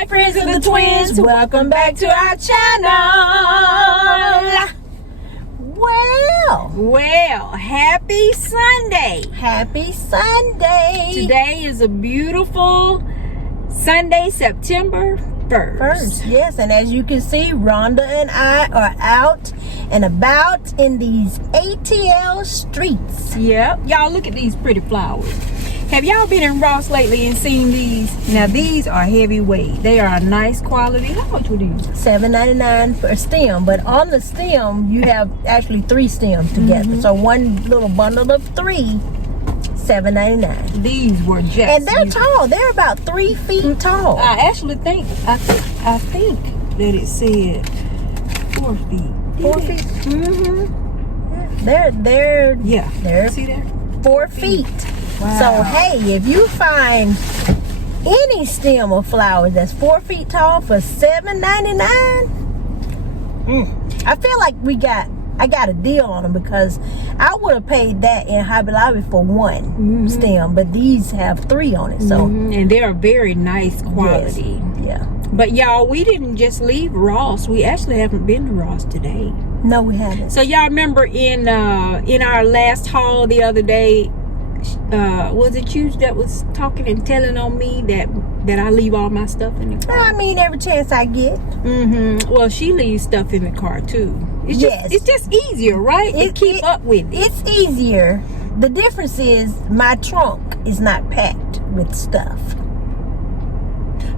Hi friends of the twins, welcome back to our channel. Well, happy Sunday. Happy Sunday. Today is a beautiful Sunday, September 1st. Yes, and as you can see, Rhonda and I are out and about in these ATL streets. Yep, y'all look at these pretty flowers. Have y'all been in Ross lately and seen these? Now these are heavyweight. They are a nice quality. How much were these? $7.99 for a stem, but on the stem you have actually 3 stems together. So one little bundle of 3, $7.99. These were just And they're tall. They're about 3 feet tall. I actually think I think that it said 4 feet. 4 feet. They're See that? 4 feet. Wow. So hey, if you find any stem of flowers that's 4 feet tall for $7.99, I feel like I got a deal on them, because I would have paid that in Hobby Lobby for one stem, but these have 3 on it. So and they're very nice quality. Yes. Yeah. But y'all, we didn't just leave Ross. We actually haven't been to Ross today. No, we haven't. So y'all remember in our last haul the other day, was it you that was talking and telling on me that I leave all my stuff in the car? I mean, every chance I get. Well, she leaves stuff in the car too. It's just easier, right? To keep up with it. It's easier. The difference is my trunk is not packed with stuff.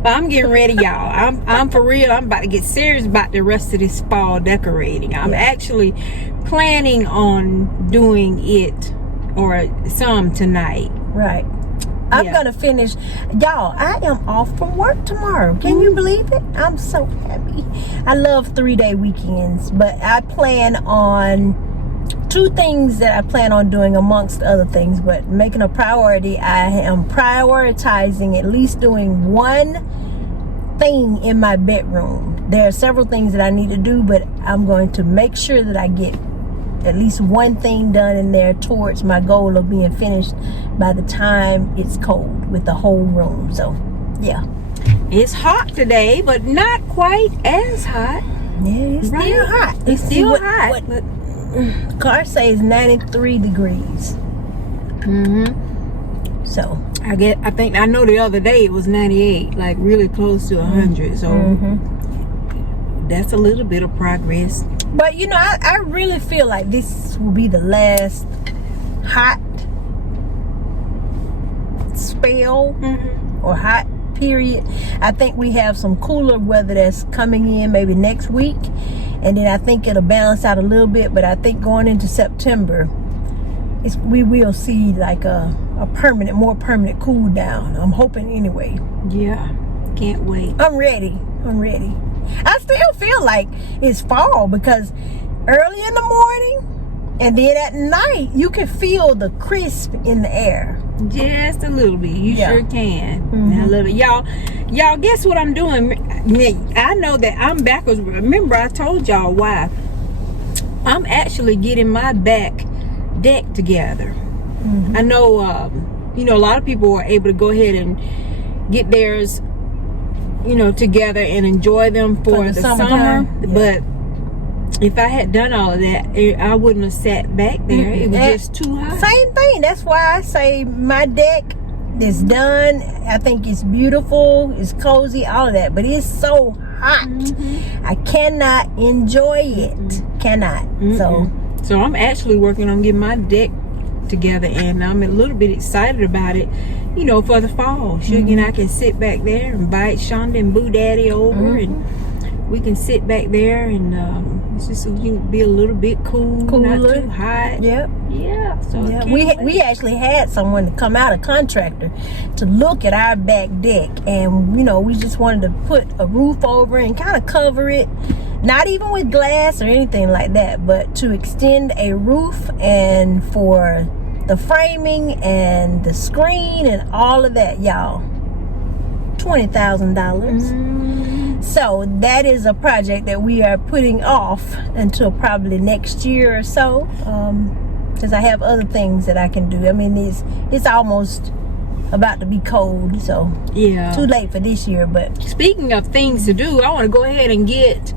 But I'm getting ready, y'all. I'm for real. I'm about to get serious about the rest of this fall decorating. I'm actually planning on doing it or some tonight. Right. I'm gonna finish. Y'all, I am off from work tomorrow. Can you believe it? I'm so happy. I love 3-day weekends, but I plan on 2 things that I plan on doing amongst other things, but making a priority. I am prioritizing at least doing one thing in my bedroom. There are several things that I need to do, but I'm going to make sure that I get at least one thing done in there towards my goal of being finished by the time it's cold with the whole room. So yeah, it's hot today, but not quite as hot. Yeah, it's still hot. It's still hot. What car says 93 degrees. So I know the other day it was 98, like really close to 100. So that's a little bit of progress. But you know, I really feel like this will be the last hot spell or hot period. I think we have some cooler weather that's coming in maybe next week, and then I think it'll balance out a little bit. But I think going into September, we will see like a more permanent cool down. I'm hoping anyway. Yeah, can't wait. I'm ready. I still feel like it's fall, because early in the morning and then at night you can feel the crisp in the air. Just a little bit. You sure can. A little bit. Y'all guess what I'm doing? I know that I'm backwards. Remember I told y'all why. I'm actually getting my back deck together. I know a lot of people are able to go ahead and get theirs together and enjoy them for the summer. But if I had done all of that, I wouldn't have sat back there. It was just too hot. Same thing. That's why I say my deck is done. I think it's beautiful, it's cozy, all of that, but it's so hot. I cannot enjoy it. Cannot. So I'm actually working on getting my deck together, and I'm a little bit excited about it, for the fall. Sugar and I can sit back there and invite Shonda and Boo Daddy over, and we can sit back there, and it's just be a little bit cooler, not too hot. Yeah. So we actually had someone to come out, a contractor, to look at our back deck, and we just wanted to put a roof over and kind of cover it, not even with glass or anything like that, but to extend a roof and for the framing and the screen and all of that, y'all. $20,000. So that is a project that we are putting off until probably next year or so, because I have other things that I can do. I mean, it's almost about to be cold, so Yeah. too late for this year. But Speaking of things to do, I want to go ahead and get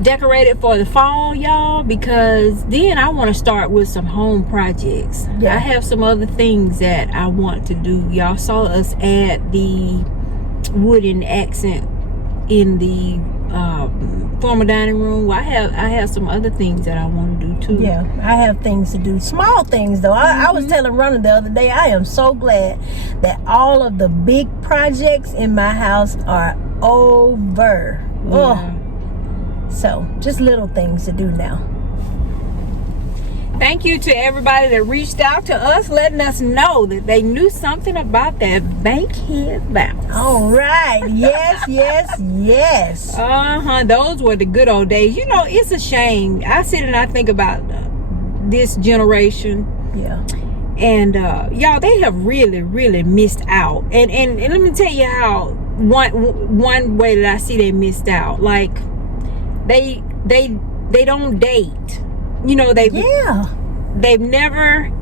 decorated for the fall, y'all, because then I want to start with some home projects. Yeah. I have some other things that I want to do. Y'all saw us add the wooden accent in the former dining room. Well, I have some other things that I want to do too. yeah, I have things to do. Small things though. I was telling Rhonda the other day, I am so glad that all of the big projects in my house are over. Yeah. Oh, so just little things to do now. Thank you to everybody that reached out to us, letting us know that they knew something about that Bankhead bounce. All right. Yes, yes, yes. Those were the good old days. You know, it's a shame. I sit and I think about this generation, Yeah. and y'all, they have really, really missed out. And let me tell you how one way that I see they missed out. Like they don't date. You know, they've never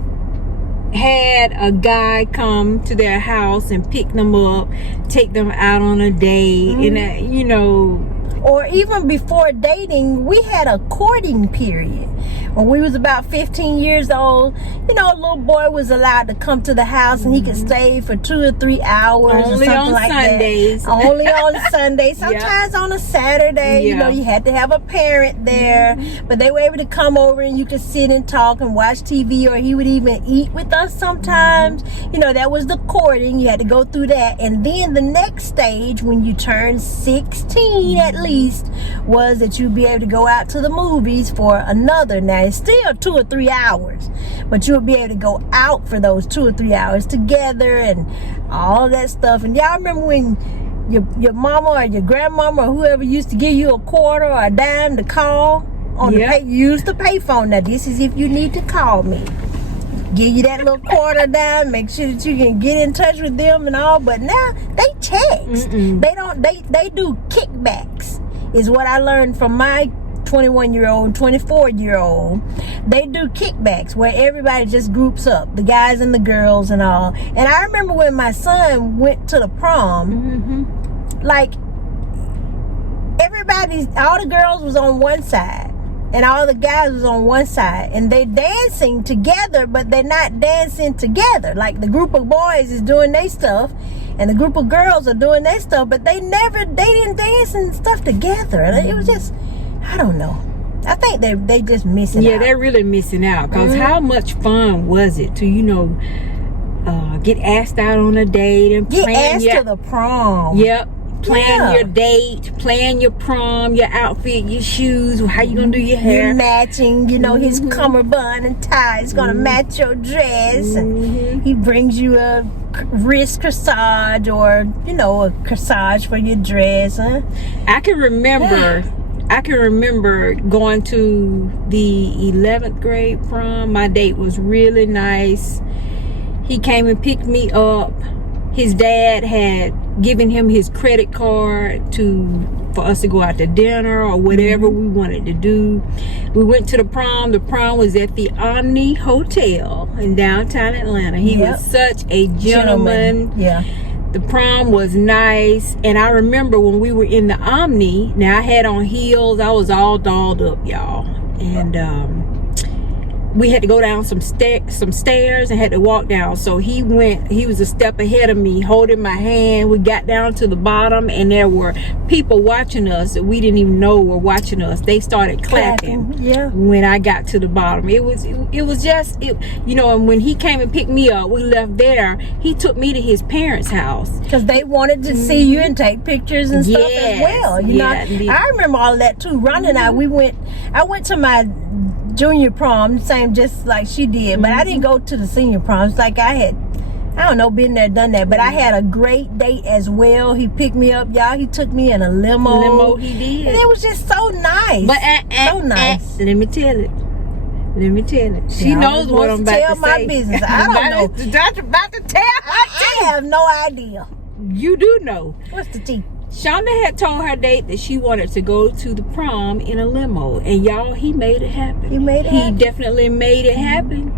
had a guy come to their house and pick them up, take them out on a date, and you know. Or even before dating, we had a courting period. When we was about 15 years old, you know, a little boy was allowed to come to the house and he could stay for 2 or 3 hours. Only or something on like Sundays. That. Only on Sundays. Sometimes on a Saturday, you know, you had to have a parent there. But they were able to come over and you could sit and talk and watch TV, or he would even eat with us sometimes. You know, that was the courting. You had to go through that. And then the next stage, when you turned 16 at least, was that you'd be able to go out to the movies for another. Now, it's still 2 or 3 hours, but you would be able to go out for those 2 or 3 hours together and all that stuff. And y'all remember when your mama or your grandmama or whoever used to give you a quarter or a dime to call on the use the payphone. Now, this is if you need to call me. Give you that little quarter dime, make sure that you can get in touch with them and all. But now they text. They do kickbacks, is what I learned from my 21-year-old, 24-year-old. They do kickbacks where everybody just groups up, the guys and the girls and all. And I remember when my son went to the prom, like all the girls was on one side and all the guys was on one side, and they dancing together, but they're not dancing together. Like the group of boys is doing their stuff and the group of girls are doing their stuff, but they didn't dance and stuff together. It was just, I don't know. I think they just missing out. Yeah, they're really missing out, because how much fun was it to, you know, get asked out on a date and get asked to the prom. Yep. Plan your date, plan your prom, your outfit, your shoes, how you gonna do your hair. You're matching, you know, his cummerbund and tie is gonna match your dress, and he brings you a wrist corsage, or you know, a corsage for your dress. Huh? I can remember going to the 11th grade prom. My date was really nice. He came and picked me up. His dad had given him his credit card for us to go out to dinner or whatever we wanted to do. We went to the prom. The prom was at the Omni Hotel in downtown Atlanta. He was such a gentleman. Yeah. The prom was nice. And I remember when we were in the Omni, now I had on heels. I was all dolled up, y'all. And we had to go down some stairs and had to walk down. So he was a step ahead of me, holding my hand. We got down to the bottom, and there were people watching us that we didn't even know were watching us. They started clapping when I got to the bottom. It was just, you know, and when he came and picked me up, we left there. He took me to his parents' house. Because they wanted to see you and take pictures and stuff as well. You know, I remember all of that too. Ron and I went to my junior prom, same just like she did, but I didn't go to the senior proms. Like I don't know, been there, done that, but I had a great date as well. He picked me up, y'all. He took me in a limo. He did. And it was just so nice. But so nice. Let me tell it. She knows what I'm about to say. Tell my business. I don't know. That's about to tell. I have no idea. You do know. What's the tea? Shonda had told her date that she wanted to go to the prom in a limo, and y'all, he made it happen. He made it happen. He definitely made it happen.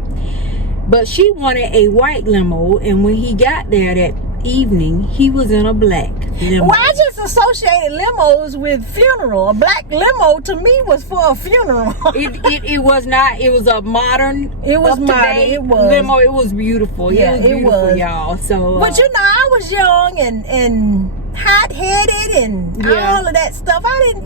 But she wanted a white limo, and when he got there that evening, he was in a black limo. Well, I just associated limos with funeral. A black limo to me was for a funeral. It was not. It was a modern. It was modern. It was limo. It was beautiful. Yeah, it was beautiful, y'all. So, but I was young and hot-headed and all of that stuff. I didn't,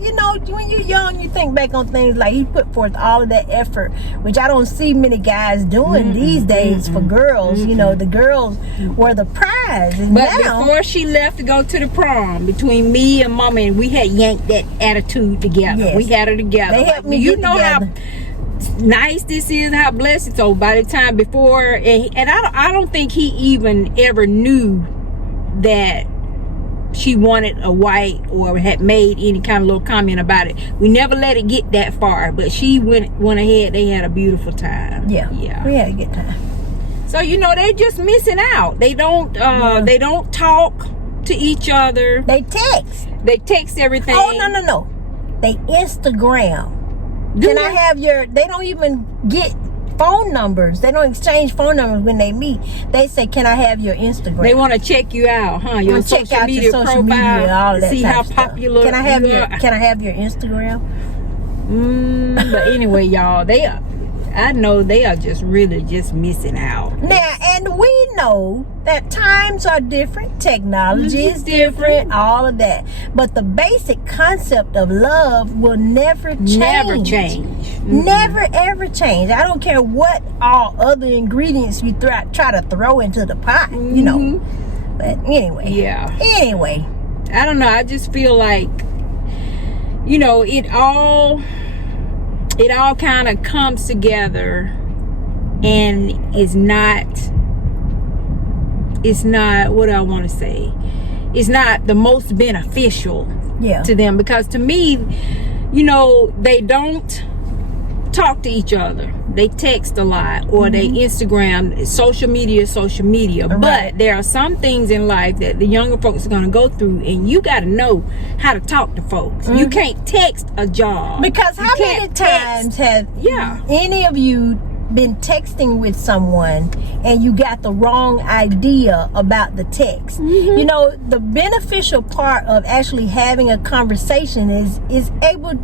when you're young, you think back on things like he put forth all of that effort, which I don't see many guys doing these days for girls. The girls were the prize. And but now, before she left to go to the prom, between me and Mama, and we had yanked that attitude together. Yes. We had it together. They helped me get together. How nice this is, how blessed it's. So by the time before, and I don't think he even ever knew that she wanted a white or had made any kind of little comment about it. We never let it get that far, but she went ahead. They had a beautiful time. Yeah, we had a good time. So they just missing out. They don't they don't talk to each other. They text everything. Oh, no, they Instagram. Can I have your? They don't even get phone numbers. They don't exchange phone numbers when they meet. They say, "Can I have your Instagram?" They want to check you out, huh? Your check social out media your social profile, media, all of that. See how popular. Can I have your Instagram? But anyway, y'all, I know they are just really just missing out. Now, and we know that times are different, technology is different, all of that. But the basic concept of love will never change. Never change. Never ever change. I don't care what all other ingredients you try to throw into the pot, But anyway. Yeah. Anyway. I don't know. I just feel like, it all kind of comes together, and it's not what I want to say. It's not the most beneficial to them, because to me, they don't talk to each other. They text a lot, or they Instagram. Social media. Right. But there are some things in life that the younger folks are going to go through, and you got to know how to talk to folks. You can't text a job. Because how many times have any of you been texting with someone and you got the wrong idea about the text? The beneficial part of actually having a conversation is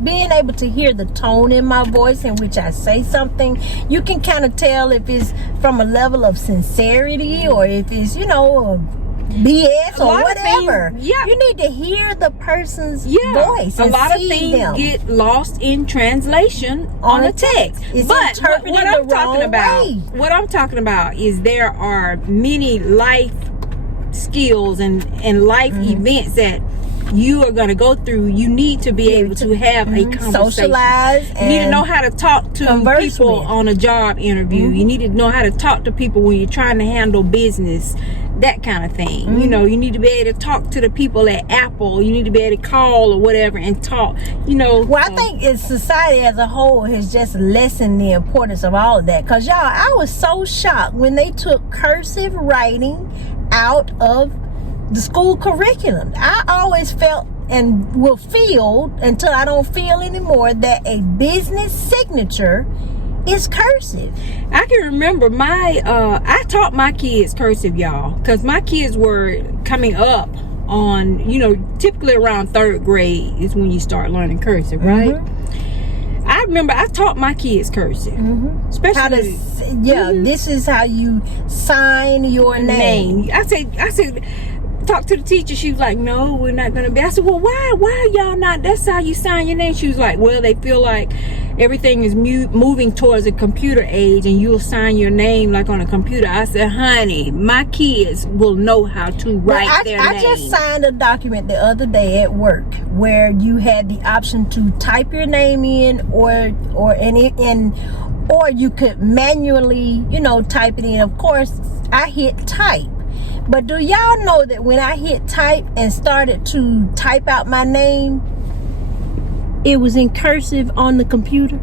being able to hear the tone in my voice in which I say something. You can kind of tell if it's from a level of sincerity or if it's BS or whatever. You need to hear the person's voice. A lot of things get lost in translation on a text. But what I'm talking about is there are many life skills and life events that you are going to go through. You need to be able to have a conversation. Socialize. You need to know how to talk to people on a job interview. You need to know how to talk to people when you're trying to handle business, that kind of thing. You need to be able to talk to the people at Apple. You need to be able to call or whatever and talk. Well, I think it's society as a whole has just lessened the importance of all of that. Because y'all, I was so shocked when they took cursive writing out of the school curriculum. I always felt and will feel until I don't feel anymore that a business signature is cursive. I can remember I taught my kids cursive, y'all, because my kids were coming up on, typically around 3rd grade is when you start learning cursive, right? I remember I taught my kids cursive. Especially this is how you sign your name. I said talk to the teacher. She was like, no, we're not gonna be. I said, well, why are y'all not? That's how you sign your name. She was like, well, they feel like everything is moving towards a computer age and you'll sign your name like on a computer. I said, honey, my kids will know how to write their name. I just signed a document the other day at work where you had the option to type your name in or you could manually, type it in. Of course, I hit type. But do y'all know that when I hit type and started to type out my name, it was in cursive on the computer?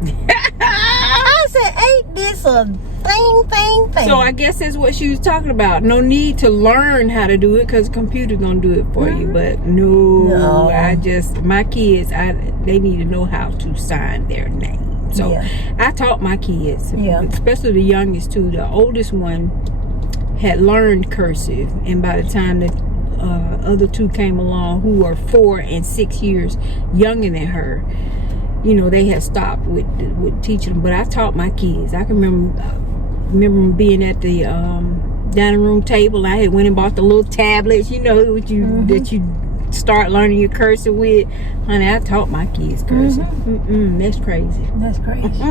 I said, ain't this a thing? So I guess that's what she was talking about. No need to learn how to do it because the computer's gonna do it for you. But no. My kids, they need to know how to sign their name. So I taught my kids, especially the youngest two. The oldest one had learned cursive, and by the time the other two came along, who were 4 and 6 years younger than her, you know, they had stopped with teaching them. But I taught my kids. I can remember being at the dining room table. I had went and bought the little tablets, you know, that you start learning your cursive with. Honey, I taught my kids cursive. That's crazy. That's crazy.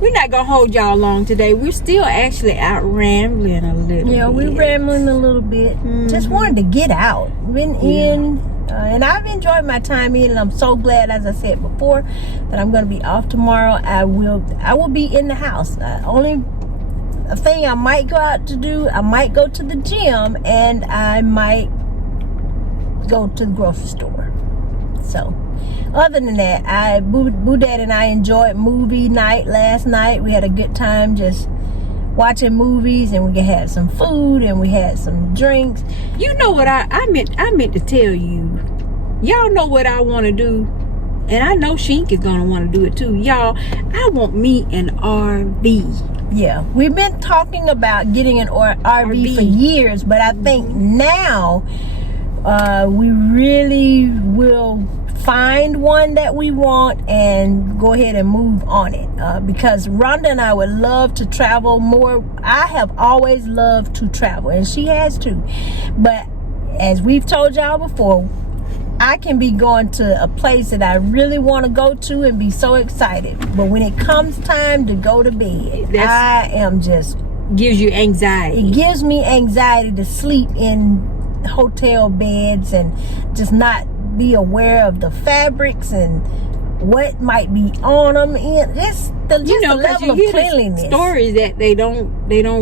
We're not gonna hold y'all long today. We're still actually out rambling a little bit. Yeah, we're rambling a little bit. Just wanted to get out. Been in, and I've enjoyed my time in, and I'm so glad, as I said before, that I'm gonna be off tomorrow. I will be in the house. Only a thing I might go out to do, I might go to the gym, and I might go to the grocery store. So other than that, Boo Dad and I enjoyed movie night last night. We had a good time just watching movies, and we had some food, and we had some drinks. You know what I meant to tell you. Y'all know what I want to do, and I know Shink is gonna want to do it too. Y'all, I want me an RV. Yeah, we've been talking about getting an RV for years, but I think now we really will find one that we want and go ahead and move on it, because Rhonda and I would love to travel more. I have always loved to travel, and she has too, but as we've told y'all before, I can be going to a place that I really want to go to and be so excited, but when it comes time to go to bed, I am just gives you anxiety. It gives me anxiety to sleep in hotel beds and just not be aware of the fabrics and what might be on them. It's the level of cleanliness. Stories that they don't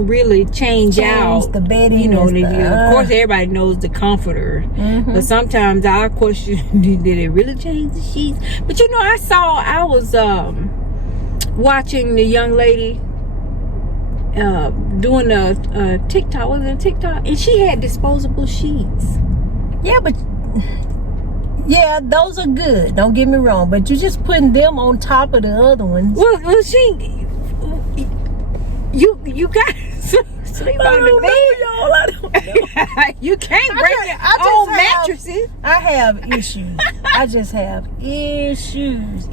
really change out the bedding. You know, of course everybody knows the comforter, but sometimes I question, did it really change the sheets? But you know, I was watching the young lady doing a TikTok. Was it a TikTok? And she had disposable sheets. Yeah, but yeah, those are good. Don't get me wrong, but you're just putting them on top of the other ones. Well, you got sleep on the bed, y'all. I don't know. You can't bring your own mattresses. I have issues. I just have issues.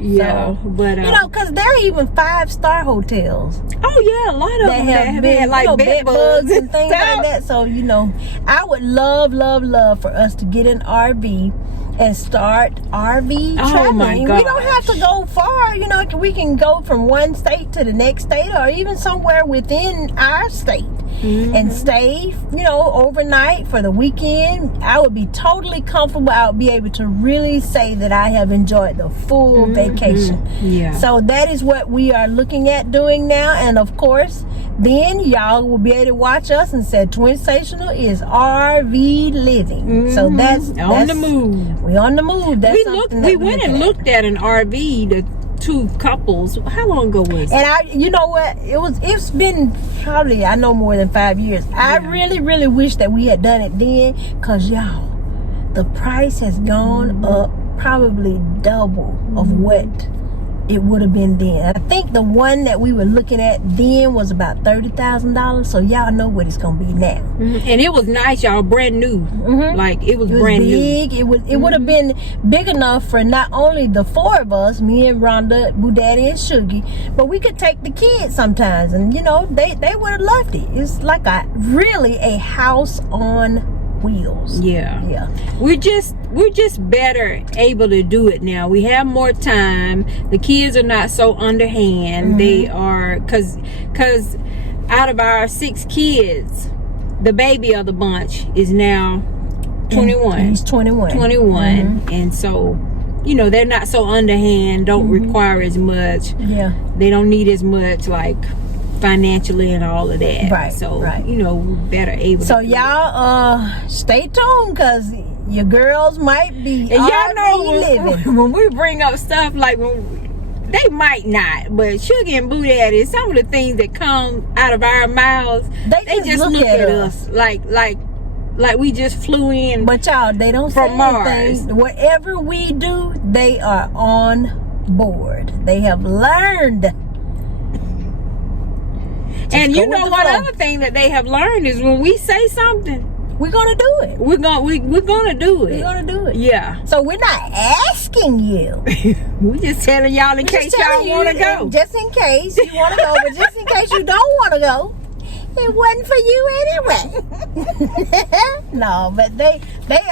Yeah, so, but you know, because there are even 5-star hotels. Oh yeah, a lot of them have been like bed bugs and things like that. So you know, I would love for us to get an RV and start RV traveling. Oh my gosh. We don't have to go far. You know, we can go from one state to the next state, or even somewhere within our state, and stay, you know, overnight for the weekend. I would be totally comfortable. I would be able to really say that I have enjoyed the full vacation. Yeah. So that is what we are looking at doing now, and of course, then y'all will be able to watch us and say Twinsational is RV living. So that's on the move. We on the move. We went and looked at an RV, the two couples. How long ago was it? And you know what? It's been probably, I know, more than 5 years. Yeah. I really wish that we had done it then, because y'all, the price has gone up probably double of what it would have been then. I think the one that we were looking at then was about $30,000. So y'all know what it's gonna be now. And it was nice, y'all, brand new. Like it was brand big. New. It would have been big enough for not only the 4 of us, me and Rhonda, Boo Daddy, and Sugie, but we could take the kids sometimes, and you know, they would have loved it. It's like really a house on wheels. Yeah. We're just better able to do it now. We have more time. The kids are not so underhand. They are, cause out of our 6 kids, the baby of the bunch is now 21. He's 21. And so, you know, they're not so underhand, don't require as much. Yeah. They don't need as much, like, financially and all of that. Right. So, you know, we're better able so to y'all stay tuned, because your girls might be y'all know living. when we bring up stuff like they might not, but Sugar and Boo Daddy, some of the things that come out of our mouths, they just look at us like we just flew in. But y'all, they don't from say Mars. anything. Whatever we do, they are on bored. They have learned. And you know what other thing that they have learned is when we say something, we're gonna do it. We're gonna do it. We're gonna do it. Yeah. So we're not asking you. We're just telling y'all in case y'all want to go. Just in case you want to go, but just in case you don't want to go, it wasn't for you anyway. No, but they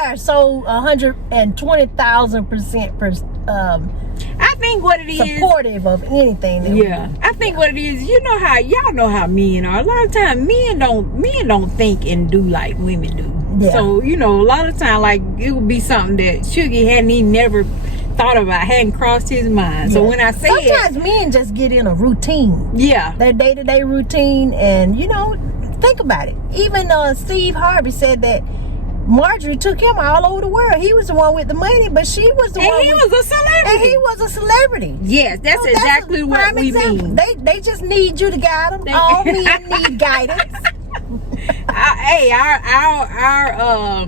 are so 120,000% I think what it is supportive of anything that we do. I think what it is, y'all know how men are. A lot of times men don't think and do like women do. Yeah. So, a lot of time like it would be something that Sugar hadn't even never thought about, hadn't crossed his mind. So when I say sometimes men just get in a routine. Yeah. Their day-to-day routine, and think about it. Even Steve Harvey said that Marjorie took him all over the world. He was the one with the money, but she was the one. And he was a celebrity. And he was a celebrity. Yes, that's exactly what we mean. They just need you to guide them. All men need guidance. Our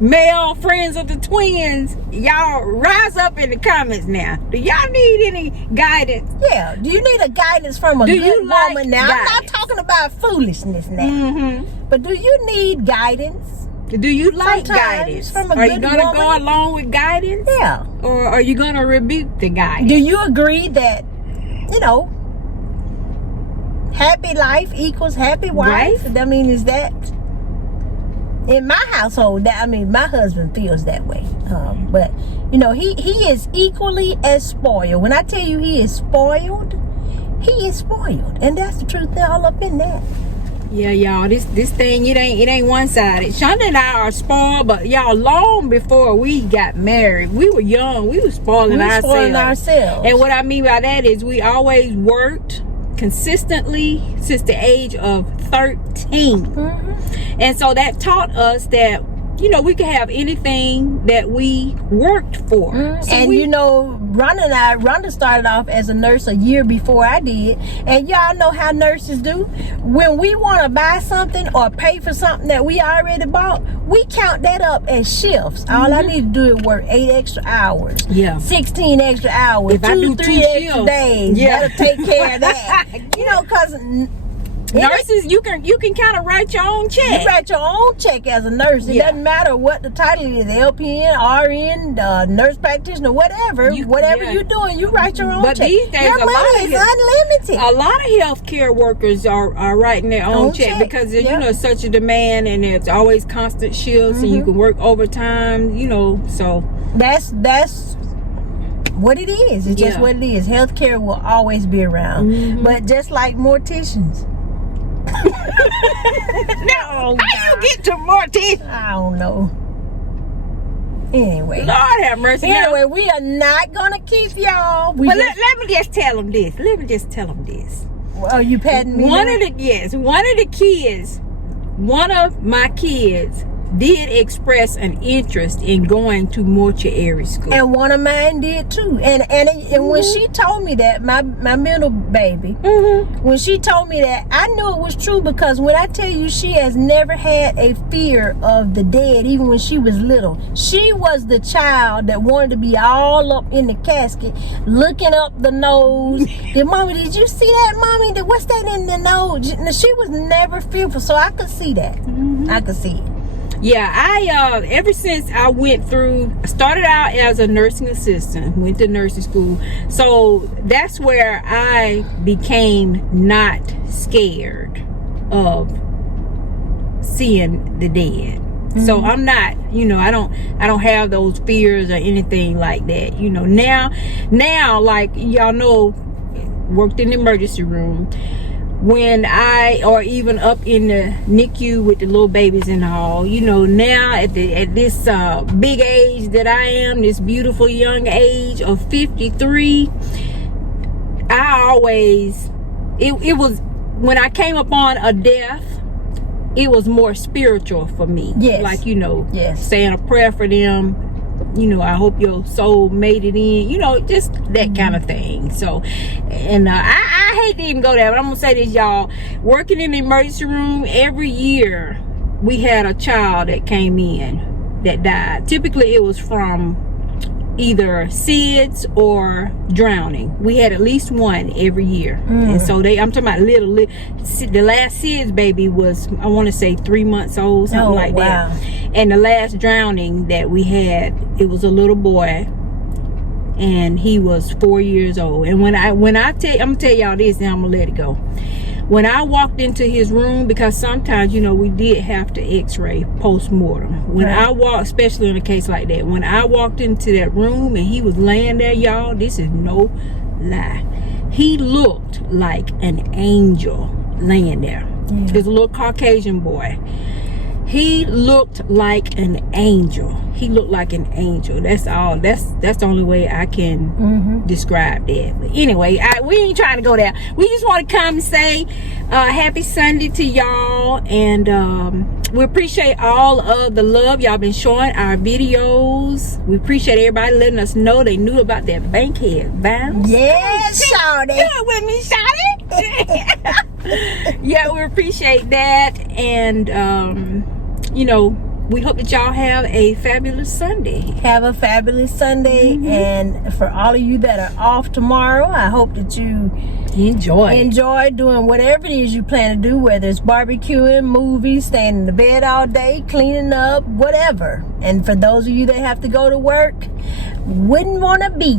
male friends of the twins, y'all rise up in the comments now. Do y'all need any guidance? Yeah. Do you need a guidance from a good woman now? Guidance? I'm not talking about foolishness now. Mm-hmm. But do you need guidance? Do you like Sometimes guidance? from a Are you good going to woman? go along with guidance? Yeah. Or are you going to rebuke the guidance? Do you agree that, happy life equals happy wife? Right. I mean, is that in my household? My husband feels that way. But he is equally as spoiled. When I tell you he is spoiled, and that's the truth. They're all up in that. Yeah, y'all, this thing, it ain't one-sided. Shonda and I are spoiled, but y'all, long before we got married, we were young, we were spoiling ourselves. And what I mean by that is we always worked consistently since the age of 13. Mm-hmm. And so that taught us that we could have anything that we worked for. Mm-hmm. So and Rhonda started off as a nurse a year before I did. And y'all know how nurses do. When we want to buy something or pay for something that we already bought, we count that up as shifts. Mm-hmm. All I need to do is work 8 extra hours. Yeah. 16 extra hours. If I do 3 extra shifts, days. yeah. That'll take care of that. Because nurses, you can kind of write your own check. You write your own check as a nurse. It doesn't matter what the title is, LPN, RN, nurse practitioner, whatever you're doing, you write your own check. But these days, your money is unlimited. A lot of healthcare workers are writing their own check because there's such a demand, and there's always constant shifts, and you can work overtime. So that's what it is. It's just what it is. Healthcare will always be around, but just like morticians. No, how you get to morticians? I don't know. Anyway, Lord have mercy. Anyway, we are not gonna keep y'all. Let me just tell them this. Oh, you patting me? One of my kids did express an interest in going to mortuary school, and one of mine did too. And when she told me that, my middle baby, when she told me that, I knew it was true, because when I tell you, she has never had a fear of the dead, even when she was little. She was the child that wanted to be all up in the casket, looking up the nose. Mommy, did you see that, Mommy? What's that in the nose? She was never fearful, so I could see that. I could see it. Yeah, I ever since I started out as a nursing assistant, went to nursing school. So that's where I became not scared of seeing the dead. So I'm not, I don't have those fears or anything like that. Now, like y'all know, worked in the emergency room. Or even up in the NICU with the little babies and all, now at this big age that I am, this beautiful young age of 53, it was, when I came upon a death, it was more spiritual for me. Yes. Like, saying a prayer for them. I hope your soul made it in, just that kind of thing. So, and I hate to even go there, but I'm gonna say this, y'all. Working in the emergency room, every year we had a child that came in that died. Typically it was from either SIDS or drowning. We had at least one every year. And so I'm talking about little. The last SIDS baby was, I want to say 3 months old, something like that. And the last drowning that we had, it was a little boy, and he was 4 years old. And when I'm gonna tell y'all this, and I'm gonna let it go. When I walked into his room, because sometimes, you know, we did have to x-ray post-mortem. When I walked, especially in a case like that, when I walked into that room and he was laying there, y'all, this is no lie, he looked like an angel laying there. He was a little Caucasian boy. He looked like an angel. He looked like an angel. That's all. That's the only way I can describe that. But anyway, we ain't trying to go there. We just want to come and say happy Sunday to y'all, and we appreciate all of the love y'all been showing our videos. We appreciate everybody letting us know they knew about that Bankhead bounce. Yes, shawty. Do it with me, shawty. Yeah, we appreciate that, and you know, we hope that y'all have a fabulous Sunday. Have a fabulous Sunday, and for all of you that are off tomorrow, I hope that you enjoy doing whatever it is you plan to do, whether it's barbecuing, movies, staying in the bed all day, cleaning up, whatever. And for those of you that have to go to work, wouldn't want to be,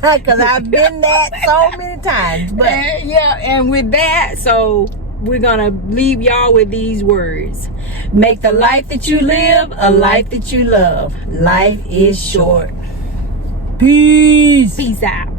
because I've been that so many times. But yeah, and with that, so we're gonna leave y'all with these words: make the life that you live a life that you love. Life is short. Peace out.